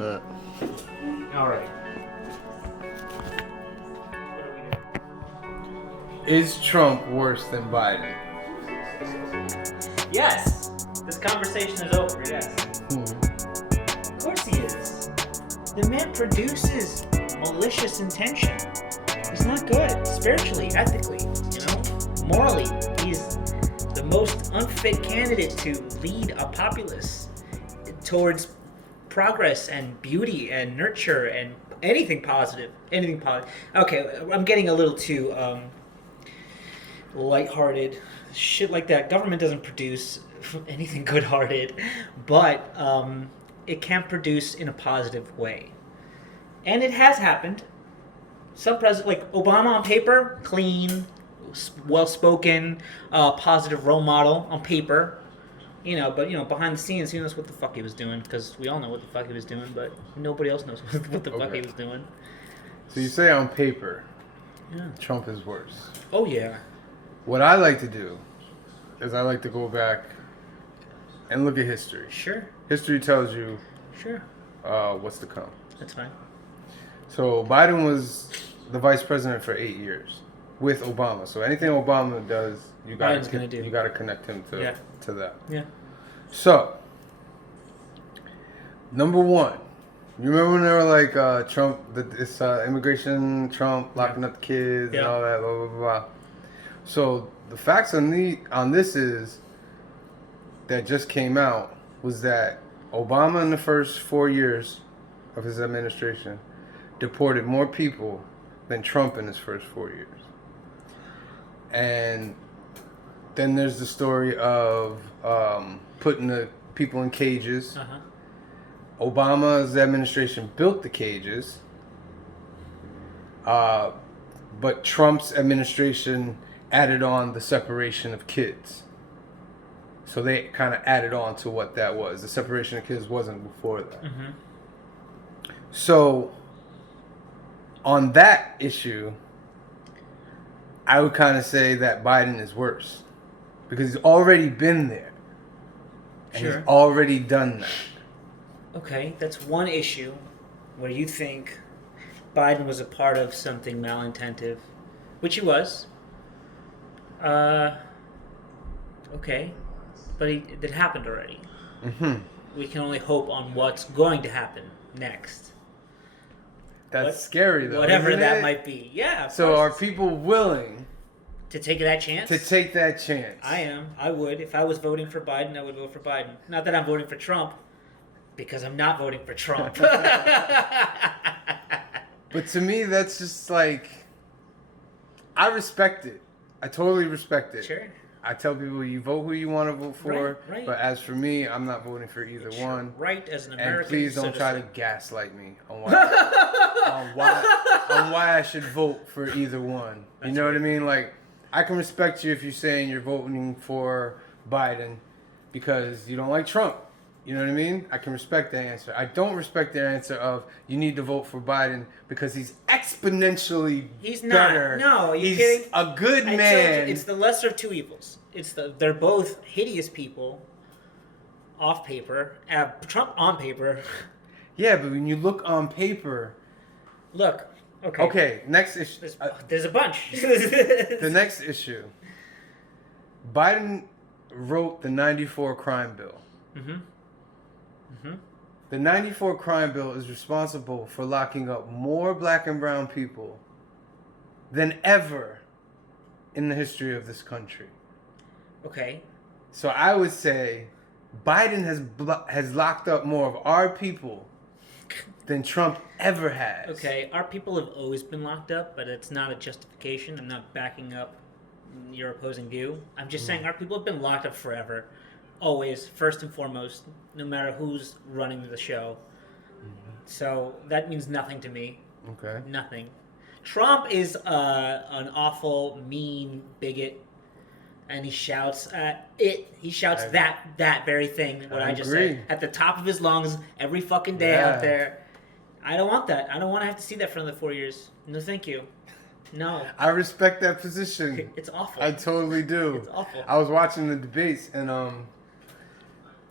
All right. Is Trump worse than Biden? Yes. This conversation is over. Yes. Of course he is. The man produces malicious intention. It's not good. Spiritually, ethically, morally. He's the most unfit candidate to lead a populace towards progress and beauty and nurture and anything positive. Okay, I'm getting a little too lighthearted. Shit like that. Government doesn't produce anything good-hearted, but it can produce in a positive way. And it has happened. Some president, like Obama on paper, clean, well-spoken, positive role model on paper. But behind the scenes, who knows what the fuck he was doing? Because we all know what the fuck he was doing, but nobody else knows what the fuck he was doing. So you say on paper, Trump is worse. Oh yeah. What I like to do is I like to go back and look at history. Sure. History tells you what's to come. That's fine. So Biden was the vice president for 8 years with Obama. So anything Obama does, you got to connect him to that. Yeah. So number one, you remember when they were like Trump, this immigration, Trump locking up the kids and all that, blah blah blah. So the facts on this is that just came out was that Obama in the first 4 years of his administration deported more people than Trump in his first 4 years. And then there's the story of putting the people in cages. Obama's administration built the cages, but Trump's administration added on the separation of kids. So they kind of added on to what that was. The separation of kids wasn't before that. So on that issue, I would kind of say that Biden is worse because he's already been there and he's already done that. Okay, that's one issue where you think Biden was a part of something malintentive, which he was. Okay, but it happened already. We can only hope on what's going to happen next. That's scary, though. Whatever that might be. Yeah. So are people willing to take that chance? To take that chance. I am. I would. If I was voting for Biden, I would vote for Biden. Not that I'm voting for Trump, because I'm not voting for Trump. But to me, that's just like, I respect it. I totally respect it. Sure. I tell people you vote who you want to vote for, right. But as for me, I'm not voting for either one. Right, as an American and please don't citizen. try to gaslight me on why I should vote for either one. You know what I mean? Like, I can respect you if you're saying you're voting for Biden because you don't like Trump. You know what I mean? I can respect that answer. I don't respect the answer of you need to vote for Biden because he's exponentially better. No, he's kidding? a good man. It's the lesser of two evils. They're both hideous people off paper. Trump on paper. Yeah, but when you look on paper. Look. Okay. Okay, next issue. There's a bunch. The next issue. Biden wrote the 94 crime bill. The 94 crime bill is responsible for locking up more black and brown people than ever in the history of this country. Okay. So I would say Biden has locked up more of our people than Trump ever has. Okay, our people have always been locked up, but it's not a justification. I'm not backing up your opposing view. I'm just saying our people have been locked up forever. Always, first and foremost, no matter who's running the show. So that means nothing to me. Okay. Nothing. Trump is an awful, mean bigot, and he shouts He shouts that very thing. What I just said at the top of his lungs every fucking day out there. I don't want that. I don't want to have to see that for another 4 years. No, thank you. No. I respect that position. It's awful. I totally do. It's awful. I was watching the debates and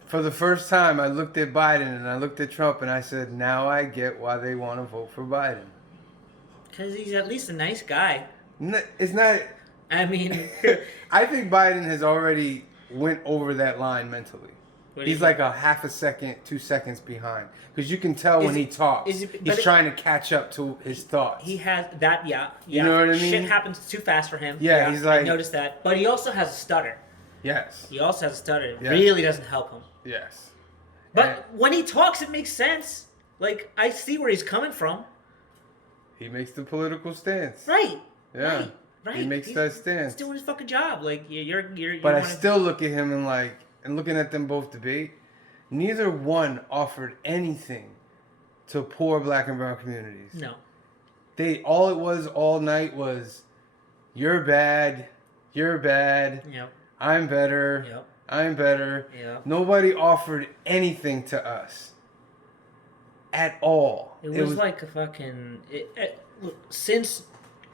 For the first time, I looked at Biden and I looked at Trump and I said, now I get why they want to vote for Biden. Because he's at least a nice guy. It's not... I mean... I think Biden has already went over that line mentally. He's like a half a second, 2 seconds behind. Because you can tell when he talks, he's trying to catch up to his thoughts. He has that, yeah. You know what I mean? Shit happens too fast for him. Yeah, he's like... I noticed that. But he also has a stutter. Yes. He also has a stutter. It yes. really doesn't help him. Yes. But when he talks, it makes sense. Like, I see where he's coming from. He makes the political stance. Right. Yeah. Right. He makes that stance. He's doing his fucking job. Like, you're but I still look at him and like, and looking at them both debate, neither one offered anything to poor black and brown communities. No. All it was all night was, you're bad, Yep. I'm better, Yep. I'm better. Yep. Nobody offered anything to us. At all. It was like a fucking... Look, since...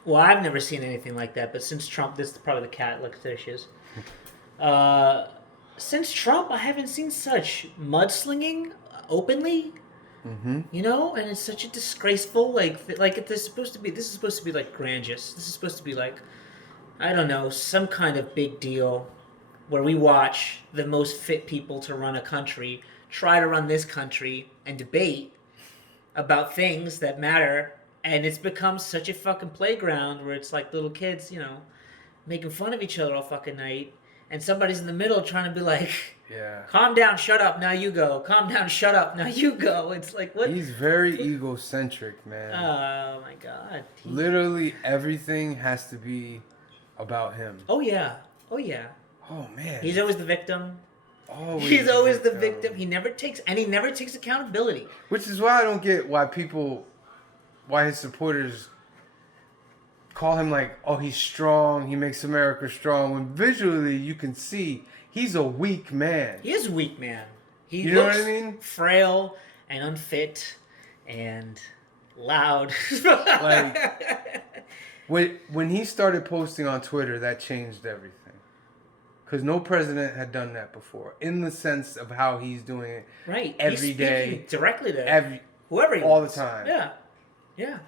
Well, I've never seen anything like that, but since Trump... This is probably the cat. Look, there she is. Since Trump, I haven't seen such mudslinging openly. Mm-hmm. You know? And it's such a disgraceful... Like this is supposed to be like grandiose. This is supposed to be like... I don't know, some kind of big deal where we watch the most fit people to run a country try to run this country and debate about things that matter, and it's become such a fucking playground where it's like little kids, you know, making fun of each other all fucking night, and somebody's in the middle trying to be like, yeah, calm down, shut up, now you go. Calm down, shut up, now you go. It's like, what? He's very egocentric, man. Oh my god. Literally everything has to be about him. Oh yeah. Oh yeah. Oh man. He's always the victim. He's always the victim. He never takes accountability. Which is why I don't get why his supporters call him like, oh, he's strong, he makes America strong, when visually you can see he's a weak man. He is a weak man. He you know looks what I mean? Frail and unfit and loud. Like when he started posting on Twitter, that changed everything. Because no president had done that before, in the sense of how he's doing it. Right. Every he's day, directly to whoever he all wants. the time. Yeah. Yeah.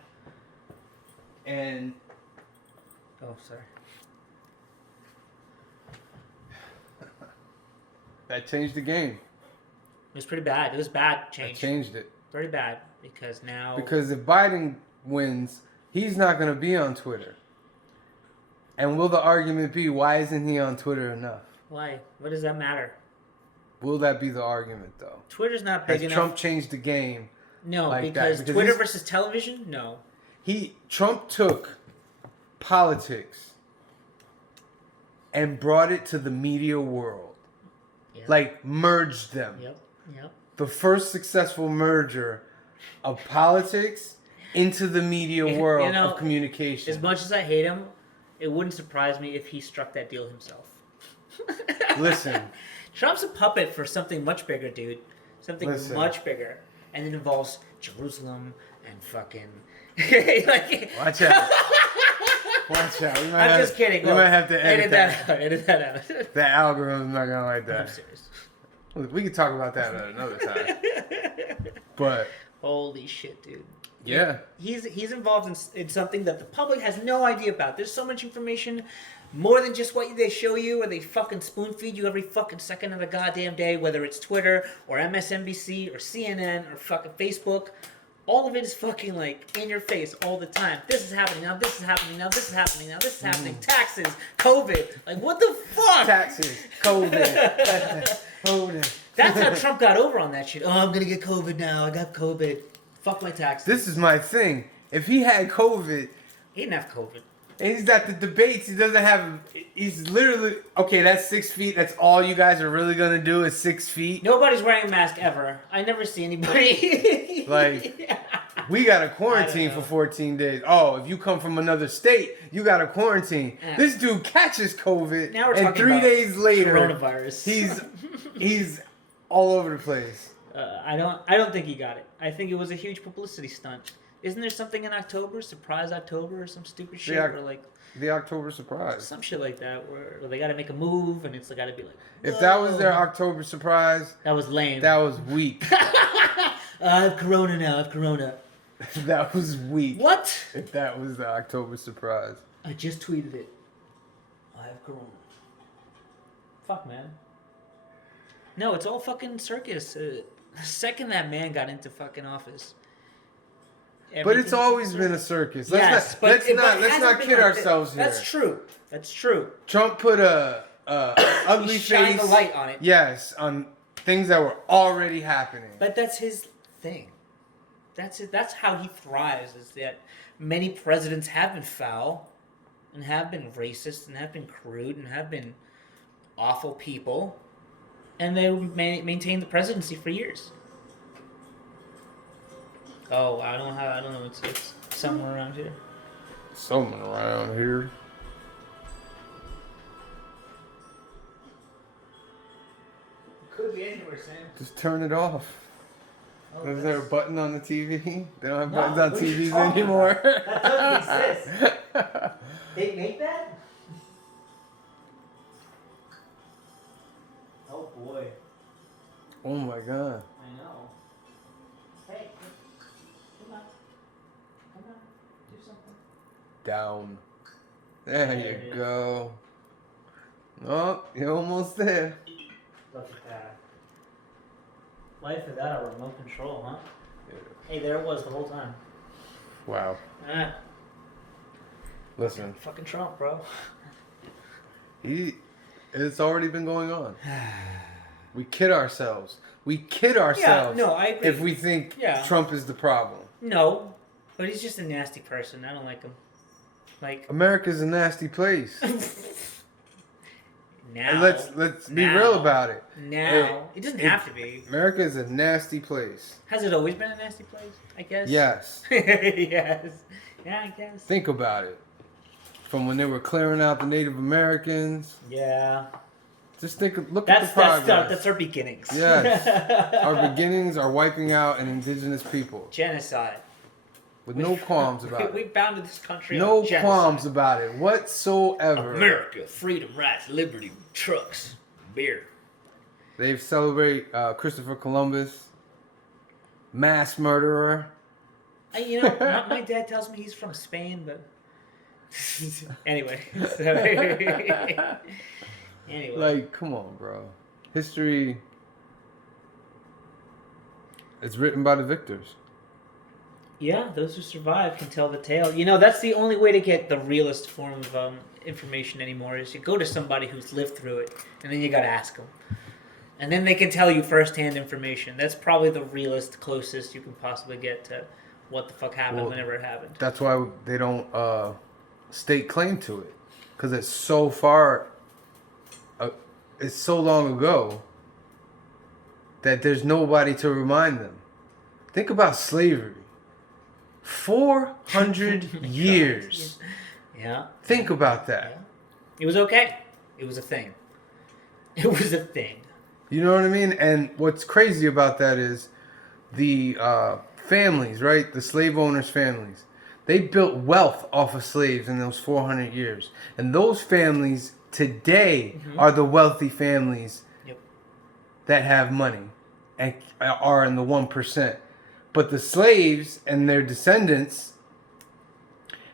And sorry. That changed the game. It was pretty bad. It was bad change. That changed it. Very bad because now. Because if Biden wins, he's not going to be on Twitter. And will the argument be, why isn't he on Twitter enough? Why? What does that matter? Will that be the argument, though? Twitter's not big enough. Has Trump changed the game? No, like because Twitter versus television? No. Trump took politics and brought it to the media world. Yep. Like, merged them. Yep. The first successful merger of politics into the media world of communication. As much as I hate him, it wouldn't surprise me if he struck that deal himself. Listen. Trump's a puppet for something much bigger, dude. Something much bigger. And it involves Jerusalem and fucking... Watch out. Watch out. I'm just kidding. We might have to edit that out. Edit that out. That algorithm's not going to like that. I'm serious. We can talk about that at another time. But... Holy shit, dude. Yeah. He's involved in something that the public has no idea about. There's so much information, more than just what they show you, or they fucking spoon feed you every fucking second of the goddamn day, whether it's Twitter or MSNBC or CNN or fucking Facebook. All of it is fucking like in your face all the time. This is happening now. This is happening now. This is happening now. This is happening. Taxes, COVID. Like, what the fuck? Taxes, COVID. COVID. That's how Trump got over on that shit. Oh, I'm gonna get COVID now. I got COVID. Fuck my taxes. This is my thing. If he had COVID... He didn't have COVID. And he's got the debates. He doesn't have... He's literally... Okay, that's 6 feet. That's all you guys are really going to do is 6 feet? Nobody's wearing a mask ever. I never see anybody. Like, we got to quarantine for 14 days. Oh, if you come from another state, you got to quarantine. This dude catches COVID, now we're and talking 3 about days later... coronavirus. He's all over the place. I don't think he got it. I think it was a huge publicity stunt Isn't there something in October, Surprise October, or some stupid shit, or like the October surprise, some shit like that, where they got to make a move and it's got to be like. Whoa. If that was their October surprise, that was lame. That was weak. I have Corona now. I have Corona. That was weak. What? If that was the October surprise. I just tweeted it. I have Corona. Fuck, man. No, it's all fucking circus. The second that man got into fucking office. But it's always been a circus. Let's not kid ourselves here. That's true. That's true. Trump put a ugly face. Shine the light on it. Yes, on things that were already happening. But that's his thing. That's it. That's how he thrives. Is that many presidents have been foul, and have been racist, and have been crude, and have been awful people, and they maintain the presidency for years. Oh, I don't know. It's somewhere around here. Somewhere around here. Could be anywhere, Sam. Just turn it off. Oh, Is there a button on the TV? They don't have buttons on TVs anymore. That doesn't exist. They make that? Oh boy. Oh my god. I know. Hey, come on. Do something. Down. There There you go. Oh, you're almost there. Look at that. Life without a remote control, huh? Yeah. Hey, there it was the whole time. Wow. Listen. Fucking Trump, bro. It's already been going on. We kid ourselves. Yeah, no, I agree. If we think Trump is the problem. No, but he's just a nasty person. I don't like him. Like America's a nasty place. Now, and let's be real about it. Now, it doesn't have to be. America is a nasty place. Has it always been a nasty place? I guess. Yes. Yes. Yeah, I guess. Think about it. From when they were clearing out the Native Americans. Yeah. Just look at the progress. That's our beginnings. Yes. Our beginnings are wiping out an indigenous people. Genocide. With no qualms about it. We founded this country no on genocide. qualms about it whatsoever. America, freedom, rights, liberty, trucks, beer. They celebrate Christopher Columbus, mass murderer. My dad tells me he's from Spain, but anyway. Anyway. Like, come on, bro. History is written by the victors. Yeah, those who survive can tell the tale. That's the only way to get the realest form of information anymore is you go to somebody who's lived through it, and then you got to ask them. And then they can tell you firsthand information. That's probably the realest, closest you can possibly get to what the fuck happened whenever it happened. That's why they don't stake claim to it. Because it's so far, it's so long ago that there's nobody to remind them. Think about slavery. 400 years. Yeah. Think about that. Yeah. It was okay. It was a thing. It was a thing. You know what I mean? And what's crazy about that is the families, right? The slave owners' families. They built wealth off of slaves in those 400 years. And those families today are the wealthy families that have money and are in the 1%. But the slaves and their descendants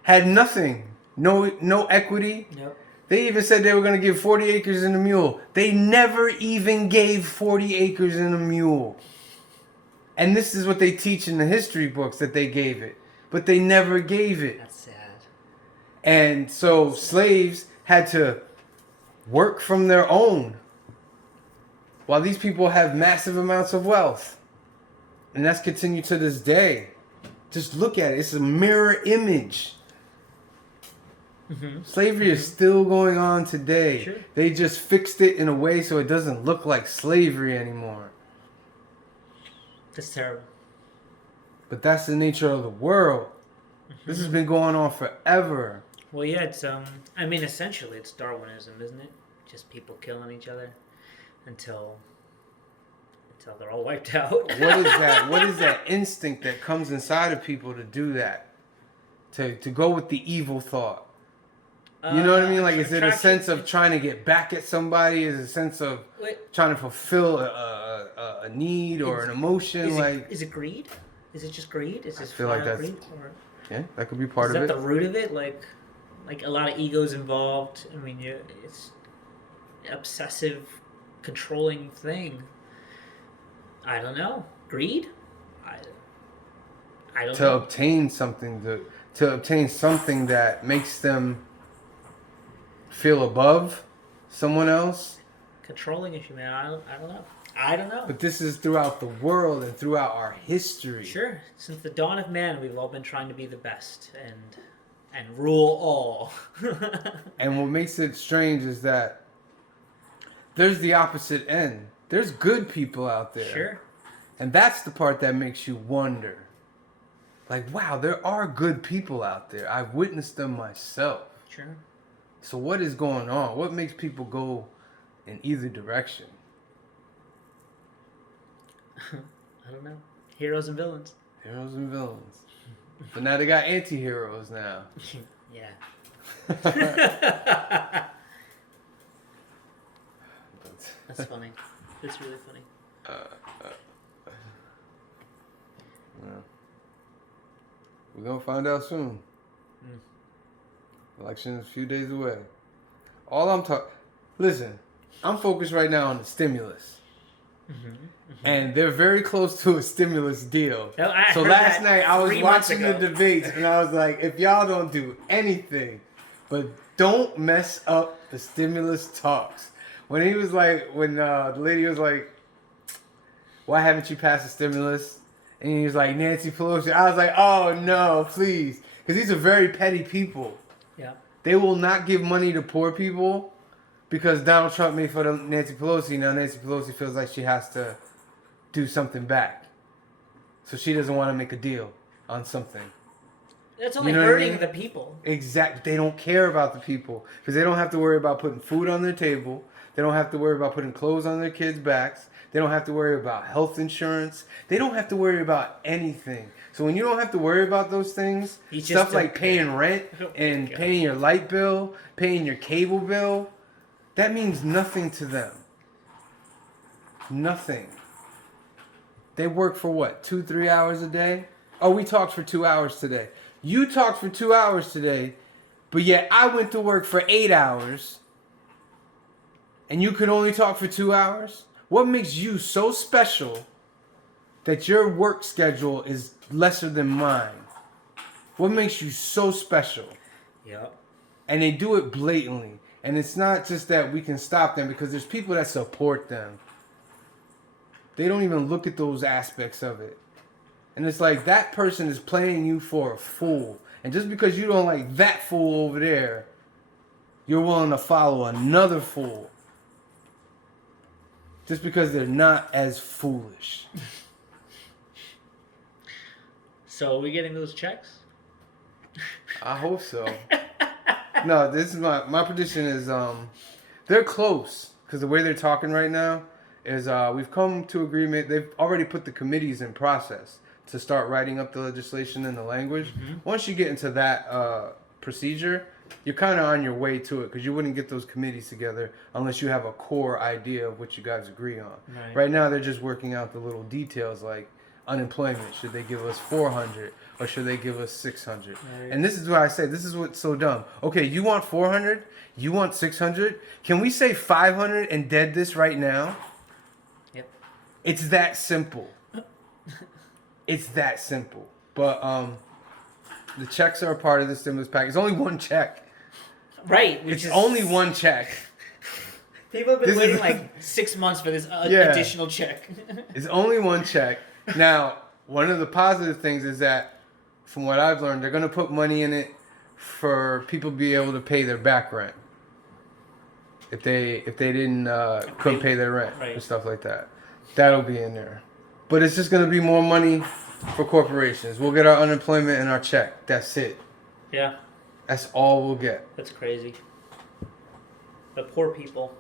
had nothing. No equity. Nope. They even said they were going to give 40 acres and a mule. They never even gave 40 acres and a mule. And this is what they teach in the history books, that they gave it. But they never gave it. That's sad. And so slaves had to work from their own, while these people have massive amounts of wealth. And that's continued to this day. Just look at it. It's a mirror image. Slavery is still going on today. Sure. They just fixed it in a way so it doesn't look like slavery anymore. That's terrible. But that's the nature of the world. This has been going on forever. Well, yeah, it's essentially it's Darwinism, isn't it? Just people killing each other until until they're all wiped out. What is that? What is that instinct that comes inside of people to do that? To go with the evil thought. You know what I mean? Like, is it a sense of trying to get back at somebody? Is it a sense of trying to fulfill a need or an emotion? Is it greed? Is it just greed? Is it feel like that's greed? Or, yeah, that could be part of it. Is that the root of it? Like a lot of egos involved. I mean, it's obsessive, controlling thing. I don't know. Greed? I don't know. Obtain something to obtain something that makes them feel above someone else. Controlling issue, man. I don't know. But this is throughout the world and throughout our history. Sure. Since the dawn of man, we've all been trying to be the best and rule all. And what makes it strange is that there's the opposite end. There's good people out there. Sure. And that's the part that makes you wonder. Like, wow, there are good people out there. I've witnessed them myself. Sure. So what is going on? What makes people go in either direction? I don't know. Heroes and villains. Heroes and villains. But now they got anti-heroes now. Yeah. That's funny. That's really funny. Well, we're going to find out soon. Election is a few days away. Listen, I'm focused right now on the stimulus. And they're very close to a stimulus deal. So last night I was watching the debates and I was like, if y'all don't do anything, but don't mess up the stimulus talks. When the lady was like, why haven't you passed the stimulus? And he was like, Nancy Pelosi. I was like, oh no, please. Because these are very petty people. Yeah. They will not give money to poor people because Donald Trump made fun of Nancy Pelosi. Now Nancy Pelosi feels like she has to do something back. So she doesn't want to make a deal on something. That's only hurting the people. Exactly. They don't care about the people because they don't have to worry about putting food on their table. They don't have to worry about putting clothes on their kids' backs. They don't have to worry about health insurance. They don't have to worry about anything. So when you don't have to worry about those things, stuff like paying rent and paying your light bill, paying your cable bill, that means nothing to them. Nothing. They work for what, 2-3 hours a day? Oh, we talked for 2 hours today. You talked for 2 hours today, but yet I went to work for 8 hours, and you could only talk for 2 hours? What makes you so special that your work schedule is lesser than mine? What makes you so special? Yep. And they do it blatantly. And it's not just that we can stop them because there's people that support them. They don't even look at those aspects of it. And it's like that person is playing you for a fool. And just because you don't like that fool over there, you're willing to follow another fool. Just because they're not as foolish. So are we getting those checks? I hope so. No, this is my prediction is they're close because the way they're talking right now is we've come to agreement. They've already put the committees in process to start writing up the legislation and the language. Once you get into that procedure, you're kind of on your way to it because you wouldn't get those committees together unless you have a core idea of what you guys agree on. Right now, they're just working out the little details like unemployment. Should they give us 400 or should they give us 600? Right. And this is what I say. This is what's so dumb. Okay, you want 400? You want 600? Can we say 500 and dead this right now? Yep. It's that simple. It's that simple. But the checks are a part of the stimulus package. It's only one check. Right. It's only one check. People have been waiting like 6 months for this additional check. It's only one check. Now, one of the positive things is that, from what I've learned, they're going to put money in it for people to be able to pay their back rent. If they didn't couldn't pay their rent and stuff like that. That'll be in there. But it's just going to be more money for corporations. We'll get our unemployment and our check. That's it. Yeah. That's all we'll get. That's crazy. The poor people.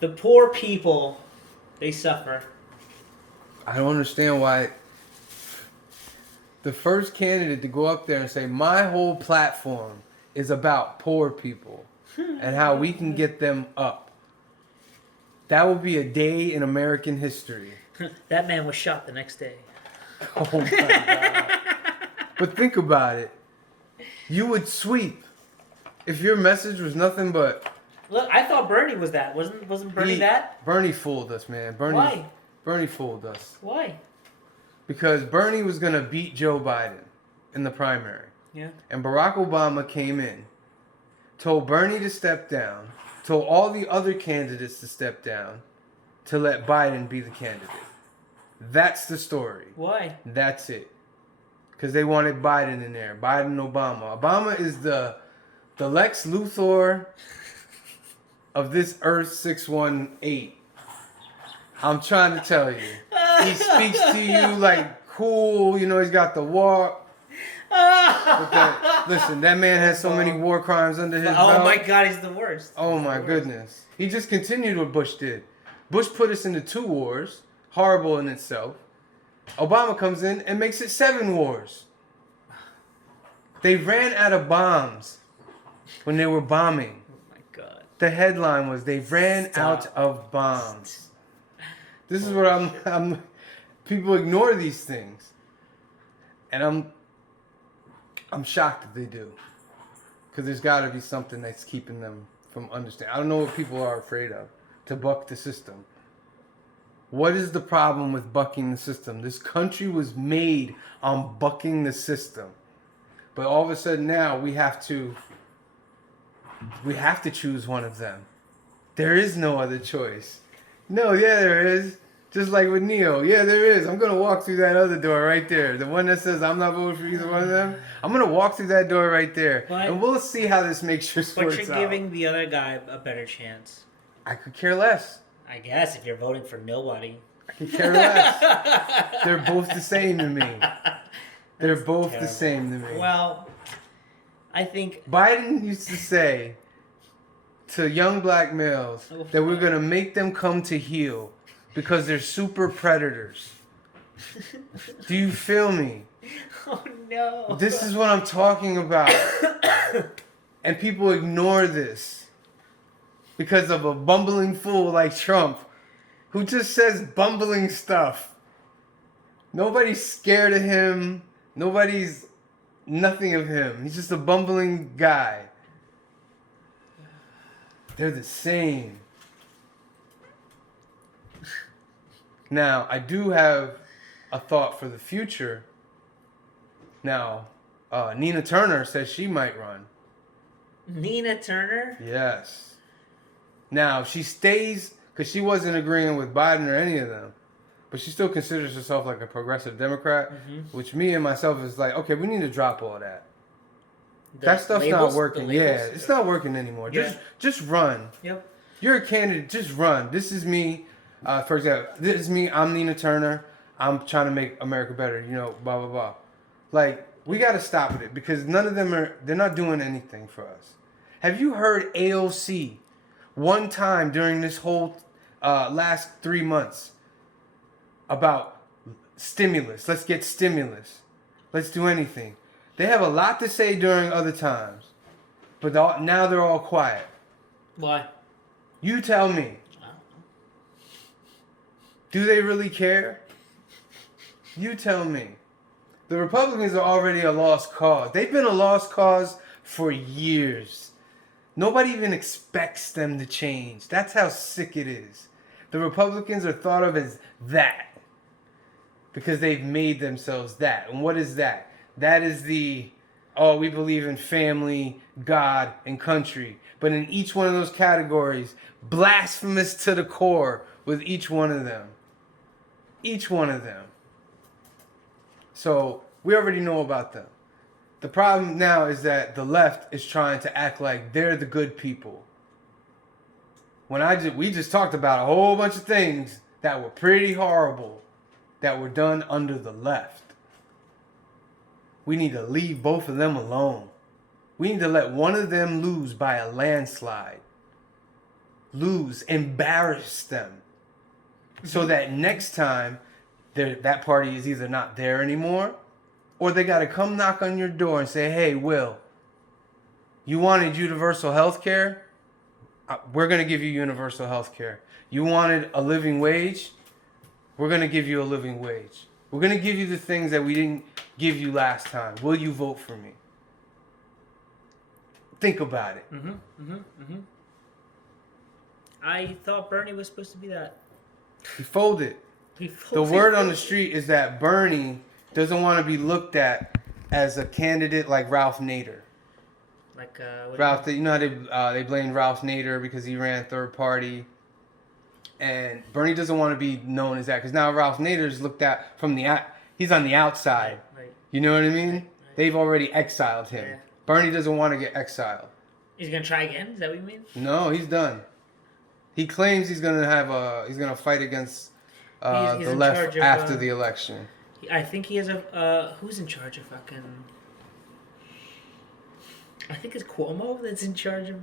The poor people, they suffer. I don't understand why the first candidate to go up there and say, my whole platform is about poor people and how we can get them up. That will be a day in American history. That man was shot the next day. Oh my God. But think about it. You would sweep if your message was nothing but... Look, I thought Bernie was that. Wasn't Bernie that? Bernie fooled us, man. Why? Bernie fooled us. Why? Because Bernie was going to beat Joe Biden in the primary. Yeah. And Barack Obama came in, told Bernie to step down, told all the other candidates to step down, to let Biden be the candidate. That's the story. Why? That's it. Because they wanted Biden in there. Biden, Obama. Obama is the Lex Luthor of this Earth 618. I'm trying to tell you. He speaks to you like cool. You know, he's got the walk. Listen, that man has so many war crimes under his belt. Oh my God, he's the worst. Oh my goodness. He just continued what Bush did. Bush put us into 2 wars. Horrible in itself. Obama comes in and makes it 7 wars. They ran out of bombs when they were bombing. Oh my God. The headline was they ran out of bombs. This is what I'm people ignore these things. And I'm shocked that they do. Because there's got to be something that's keeping them from understanding. I don't know what people are afraid of. To buck the system. What is the problem with bucking the system? This country was made on bucking the system. But all of a sudden now we have to choose one of them. There is no other choice. No, yeah, there is. Just like with Neo. Yeah, there is. I'm going to walk through that other door right there. The one that says I'm not voting for either one of them. I'm going to walk through that door right there. And we'll see how this makes your sports out. But you're giving the other guy a better chance. I could care less. I guess if you're voting for nobody. I could care less. They're both the same to me. They're both the same to me. Well, I think... Biden used to say to young black males that we're going to make them come to heel because they're super predators. Do you feel me? Oh, no. This is what I'm talking about. And people ignore this. Because of a bumbling fool like Trump, who just says bumbling stuff. Nobody's scared of him. Nobody's nothing of him. He's just a bumbling guy. They're the same. Now, I do have a thought for the future. Now, Nina Turner says she might run. Nina Turner? Yes. Now, she stays, because she wasn't agreeing with Biden or any of them, but she still considers herself like a progressive Democrat, which me and myself is like, okay, we need to drop all that. That stuff's not working. Yeah, it's not working anymore. Yeah. Just run. Yep. You're a candidate, just run. This is me. For example, this is me. I'm Nina Turner. I'm trying to make America better, you know, blah, blah, blah. Like, we got to stop with it because none of them they're not doing anything for us. Have you heard AOC? One time during this whole last 3 months about stimulus. Let's get stimulus. Let's do anything. They have a lot to say during other times. But now they're all quiet. Why? You tell me. Do they really care? You tell me. The Republicans are already a lost cause. They've been a lost cause for years. Nobody even expects them to change. That's how sick it is. The Republicans are thought of as that. Because they've made themselves that. And what is that? That is we believe in family, God, and country. But in each one of those categories, blasphemous to the core with each one of them. Each one of them. So, we already know about them. The problem now is that the left is trying to act like they're the good people. We just talked about a whole bunch of things that were pretty horrible that were done under the left. We need to leave both of them alone. We need to let one of them lose by a landslide. Lose, embarrass them. So that next time that party is either not there anymore, or they got to come knock on your door and say, hey, Will, you wanted universal health care? We're going to give you universal health care. You wanted a living wage? We're going to give you a living wage. We're going to give you the things that we didn't give you last time. Will you vote for me? Think about it. I thought Bernie was supposed to be that. He folded. The word on the street is that Bernie doesn't want to be looked at as a candidate like Ralph Nader. Like Ralph, you know how they blamed Ralph Nader because he ran third party, and Bernie doesn't want to be known as that because now Ralph Nader is looked at from he's on the outside. Right. You know what I mean? Right. They've already exiled him. Yeah. Bernie doesn't want to get exiled. He's gonna try again. Is that what you mean? No, he's done. He claims he's gonna fight against He's the left after the election. I think he has a who's in charge of fucking. I think it's Cuomo that's in charge of.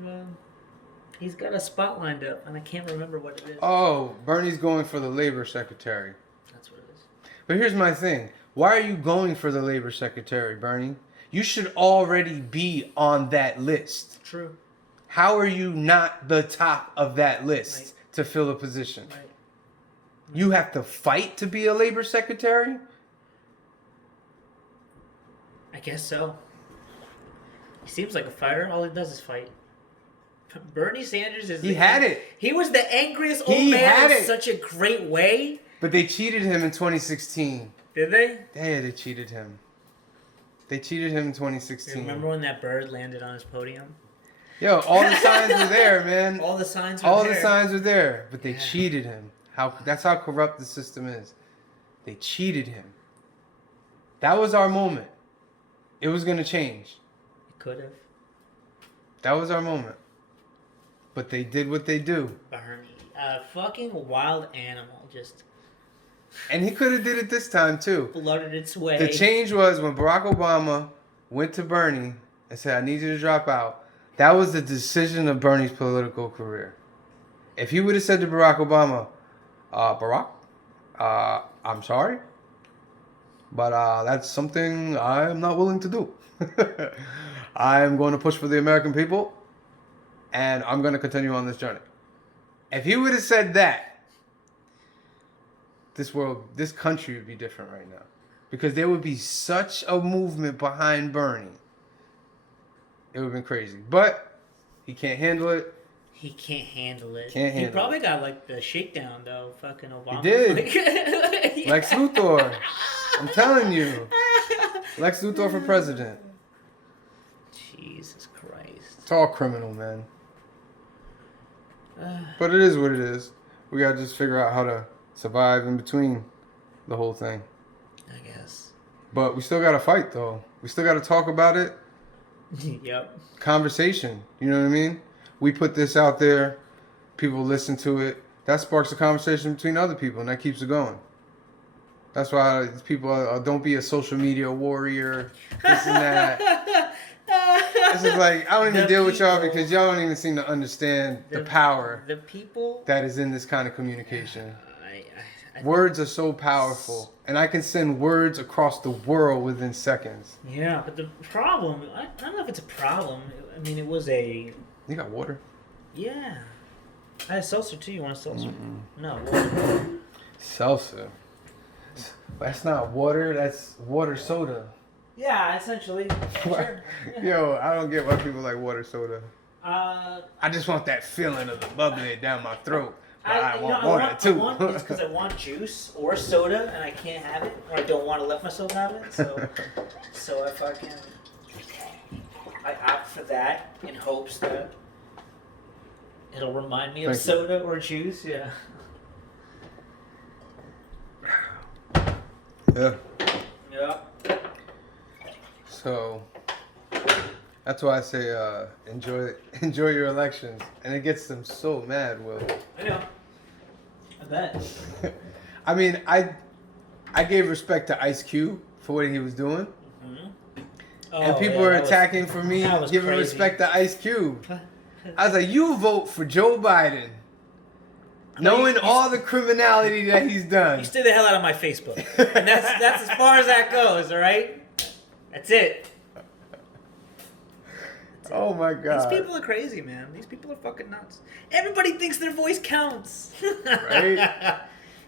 He's got a spot lined up, and I can't remember what it is. Oh, Bernie's going for the labor secretary. That's what it is. But here's my thing: why are you going for the labor secretary, Bernie? You should already be on that list. True. How are you not the top of that list to fill a position? Right. You have to fight to be a labor secretary? I guess so. He seems like a fighter. All he does is fight. Bernie Sanders is... He had it. He was the angriest old man in such a great way. But they cheated him in 2016. Did they? Yeah, they cheated him. They cheated him in 2016. Remember when that bird landed on his podium? Yo, all the signs were there, man. All the signs were there. The signs were there, but they cheated him. That's how corrupt the system is. They cheated him. That was our moment. It was going to change. It could have. That was our moment. But they did what they do. Bernie. A fucking wild animal. Just... And he could have did it this time, too. Blooded its way. The change was when Barack Obama went to Bernie and said, I need you to drop out. That was the decision of Bernie's political career. If he would have said to Barack Obama, Barack, I'm sorry, but that's something I'm not willing to do. I'm going to push for the American people, and I'm going to continue on this journey. If he would have said that, this country would be different right now. Because there would be such a movement behind Bernie. It would have been crazy. But he can't handle it. He can't handle it. He probably got like the shakedown though. Fucking Obama. He did. Lex Luthor. I'm telling you. Lex Luthor for president. Jesus Christ. It's all criminal, man. But it is what it is. We gotta just figure out how to survive in between the whole thing. I guess. But we still gotta fight though. We still gotta talk about it. Yep. Conversation. You know what I mean? We put this out there. People listen to it. That sparks a conversation between other people, and that keeps it going. That's why people don't be a social media warrior. This and that. This is like, I don't even deal with y'all because y'all don't even seem to understand the power that is in this kind of communication. Words are so powerful, and I can send words across the world within seconds. Yeah, but the problem, I don't know if it's a problem. I mean, it was a... You got water? Yeah. I had seltzer too. You want a seltzer? No, water. Seltzer? That's not water, that's water soda. Yeah, essentially. Sure. Yo, I don't get why people like water soda. I just want that feeling of the bubbly down my throat. I want water too. It's because I want juice or soda and I can't have it, or I don't want to let myself have it. So I fucking I opt for that in hopes that it'll remind me of soda or juice. Yeah. Yeah. Yeah. So that's why I say enjoy your elections, and it gets them so mad, Will. I know. I bet. I mean, I gave respect to Ice Cube for what he was doing, and people were attacking for me giving respect to Ice Cube. I was like, you vote for Joe Biden. Knowing all the criminality that he's done. You stay the hell out of my Facebook. And that's as far as that goes, all right? That's it. Oh my God. These people are crazy, man. These people are fucking nuts. Everybody thinks their voice counts. Right?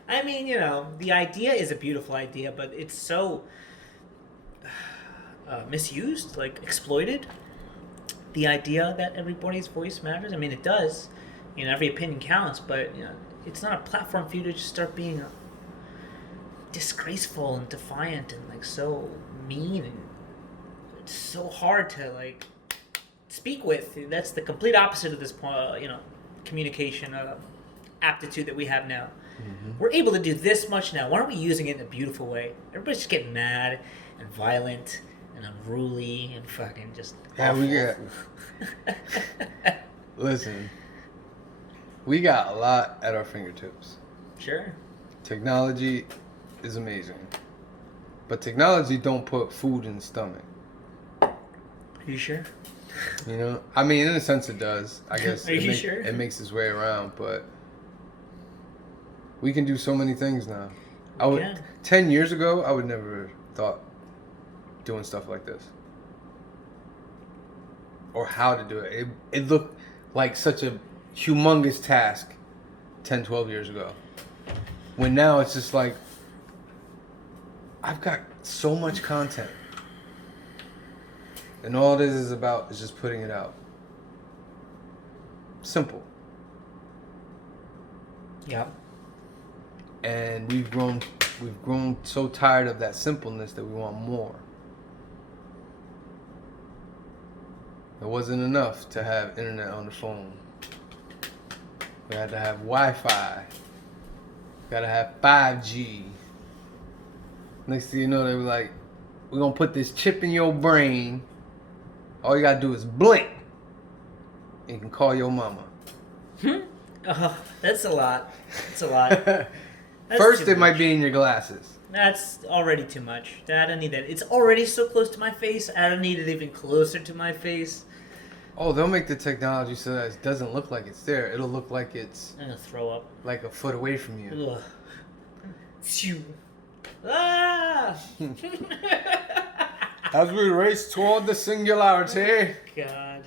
I mean, you know, the idea is a beautiful idea, but it's so misused, like exploited. The idea that everybody's voice matters. I mean, it does. You know, every opinion counts, but you know, it's not a platform for you to just start being disgraceful and defiant and like so mean, and it's so hard to like speak with. That's the complete opposite of this, you know, communication aptitude that we have now. Mm-hmm. We're able to do this much now. Why aren't we using it in a beautiful way? Everybody's just getting mad and violent and unruly and fucking just. Yeah, we get. Listen, we got a lot at our fingertips. Sure. Technology is amazing, but technology don't put food in the stomach. Are you sure? You know, I mean, in a sense, it does. I guess. Are you sure? It makes its way around, but we can do so many things now. 10 years ago, I would never thought doing stuff like this or how to do it. It looked like such a humongous task 10, 12 years ago. When now it's just like, I've got so much content. And all it is about is just putting it out. Simple. Yeah. And we've grown so tired of that simpleness that we want more. It wasn't enough to have internet on the phone. We had to have Wi-Fi. Gotta have 5G. Next thing you know, they were like, we're gonna put this chip in your brain. All you gotta do is blink. And you can call your mama. That's a lot. That's a lot. First, it might be in your glasses. That's already too much. I don't need that. It's already so close to my face. I don't need it even closer to my face. Oh, they'll make the technology so that it doesn't look like it's there. It'll look like it's... I'm gonna throw up. Like a foot away from you. Ugh. Ah! As we race toward the singularity. God.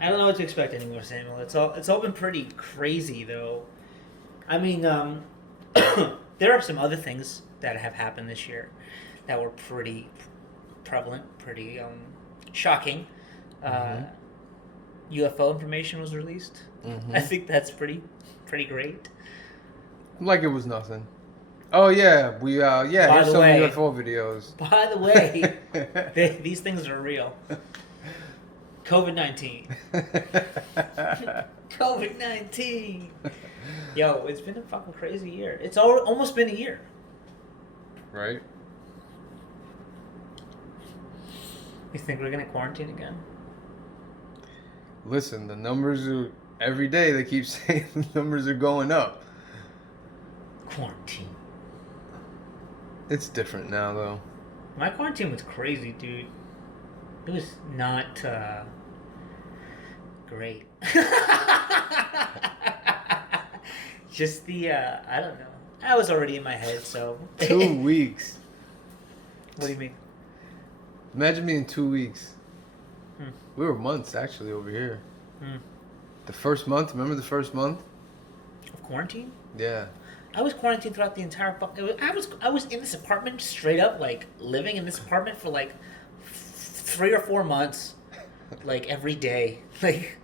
I don't know what to expect anymore, Samuel. It's all been pretty crazy, though. I mean, there are some other things that have happened this year that were pretty prevalent, pretty shocking. UFO information was released. Mm-hmm. I think that's pretty great. Like it was nothing. Oh yeah, here's some UFO videos. By the way, these things are real. COVID-19. COVID-19. Yo, it's been a fucking crazy year. It's almost been a year. Right. You think we're gonna quarantine again? Listen, the numbers are every day. They keep saying the numbers are going up. Quarantine. It's different now, though. My quarantine was crazy, dude. It was not great. Just the I don't know. I was already in my head, so 2 weeks. What do you mean? Imagine me in 2 weeks. We were months actually over here. The first month, remember the first month of quarantine? Yeah. I was quarantined throughout the entire. I was in this apartment straight up, like living in this apartment for like 3 or 4 months, like every day. Like,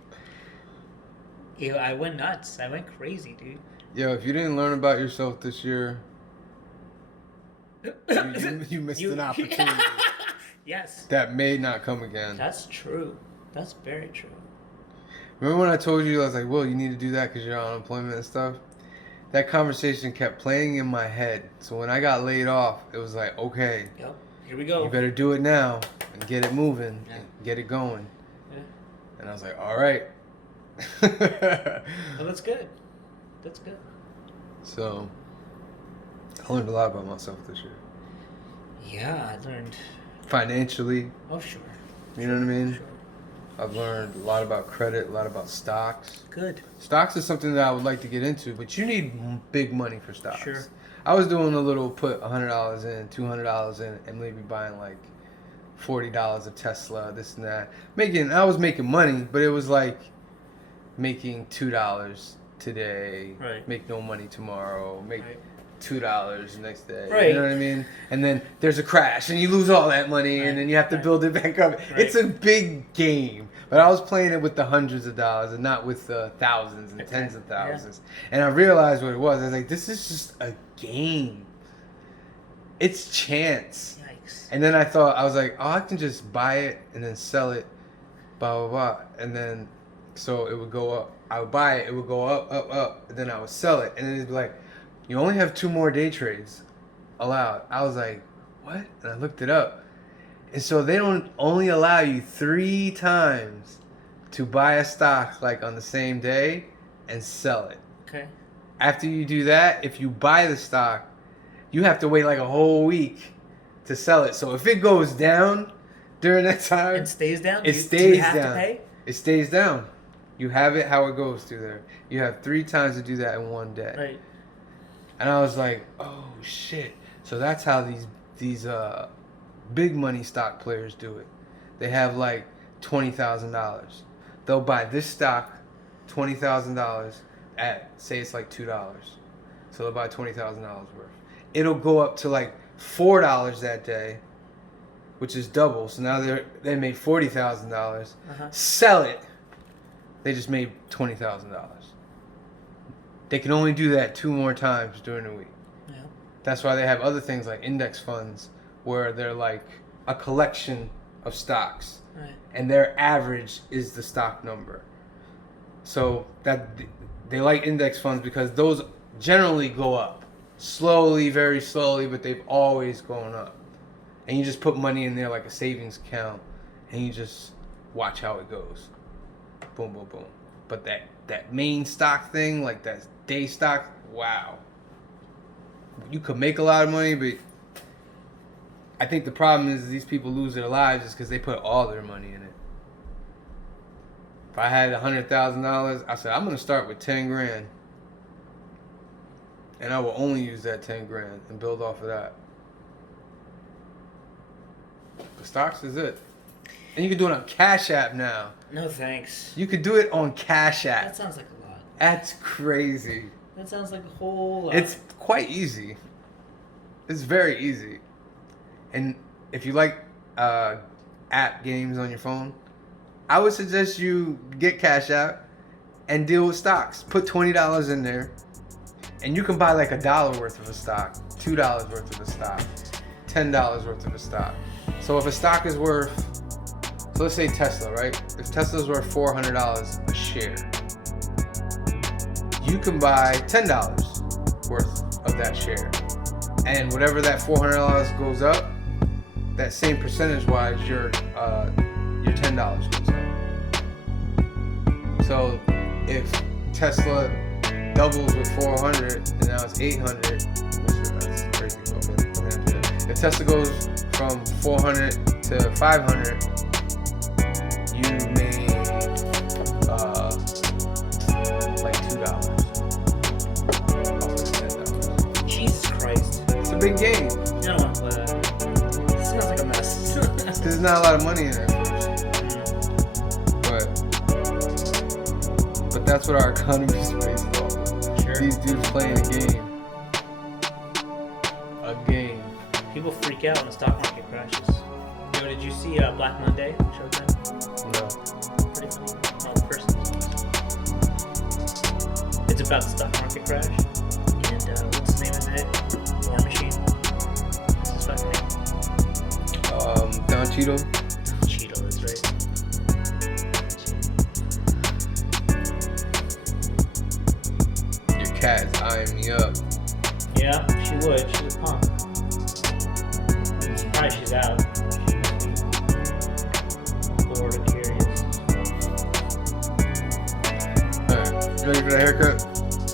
I went nuts. I went crazy, dude. Yo, if you didn't learn about yourself this year, you missed an opportunity. Yes. That may not come again. That's true. That's very true. Remember when I told you, I was like, well, you need to do that because you're on unemployment and stuff? That conversation kept playing in my head. So when I got laid off, it was like, okay. Yep. Here we go. You better do it now and get it moving, and get it going. Yeah. And I was like, all right. Well, that's good. That's good. So, I learned a lot about myself this year. Yeah, I learned. Financially. Oh, sure. You know what I mean? Sure. I've learned a lot about credit, a lot about stocks. Good. Stocks is something that I would like to get into, but you need big money for stocks. Sure. I was doing a little put $100 in, $200 in, and maybe buying like $40 of Tesla, this and that. I was making money, but it was like making $2 today, right. Make no money tomorrow, make right. $2 the next day. Right. You know what I mean? And then there's a crash and you lose all that money, right. And then you have to build it back up. Right. It's a big game. But I was playing it with the hundreds of dollars and not with the thousands and tens of thousands. Yeah. And I realized what it was. I was like, this is just a game. It's chance. Yikes. And then I was like, oh, I can just buy it and then sell it, blah, blah, blah. And then, so it would go up. I would buy it, it would go up, up, up. And then I would sell it. And then it'd be like, you only have 2 more day trades allowed. I was like, what? And I looked it up. And so they don't only allow you 3 times to buy a stock like on the same day and sell it. Okay. After you do that, if you buy the stock, you have to wait like a whole week to sell it. So if it goes down during that time, it stays down. It stays down. Do you have to pay? It stays down. You have it how it goes through there. You have 3 times to do that in one day. Right. And I was like, oh shit. So that's how these big money stock players do it. They have like $20,000. They'll buy this stock, $20,000 at, say it's like $2. So they'll buy $20,000 worth. It'll go up to like $4 that day, which is double. So now they made $40,000. Uh-huh. Sell it. They just made $20,000. They can only do that 2 more times during the week. Yeah. That's why they have other things like index funds, where they're like a collection of stocks, right. And their average is the stock number. So that they like index funds because those generally go up slowly, very slowly, but they've always gone up. And you just put money in there like a savings account, and you just watch how it goes. Boom, boom, boom. But that main stock thing, like that day stock, wow. You could make a lot of money, but I think the problem is these people lose their lives is because they put all their money in it. If I had $100,000, I said, I'm going to start with 10 grand. And I will only use that 10 grand and build off of that. The stocks is it. And you can do it on Cash App now. No thanks. You could do it on Cash App. That sounds like a lot. That's crazy. That sounds like a whole lot. It's quite easy. It's very easy. And if you like app games on your phone, I would suggest you get Cash App and deal with stocks. Put $20 in there, and you can buy like $1 worth of a stock, $2 worth of a stock, $10 worth of a stock. So if a stock is worth, so let's say Tesla, right? If Tesla's worth $400 a share, you can buy $10 worth of that share. And whatever that $400 goes up, that same percentage-wise, your $10 goes up. So if Tesla doubles with 400 and now it's 800, that's crazy. If Tesla goes from 400 to 500, you made like $2 off of $10. Jesus Christ. It's a big game. I don't want to play that. This sounds like a mess. There's not a lot of money in it. But that's what our economy is based on. Sure. These dudes playing a game. A game. People freak out when the stock market crashes. Yo, did you see Black Monday on Showtime? No. Pretty funny. Well, the first it's about the stock market crash. And what's the name of it? War Machine. What's his fucking name? Don Cheadle. Cheadle, that's right. Your cat's eyeing me up. Yeah, she would. She's a punk. I'm surprised she's out. Bored and curious. Alright, ready for the haircut?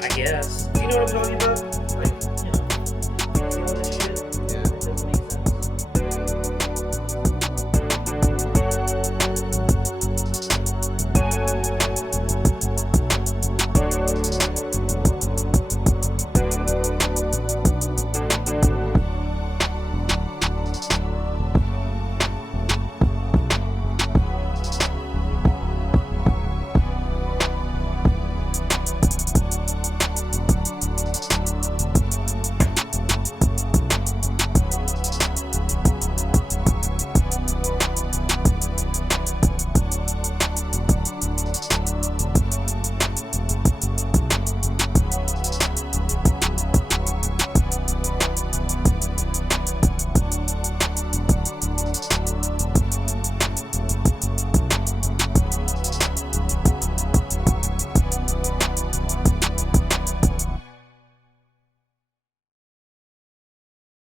I guess. Do you know what I'm talking about?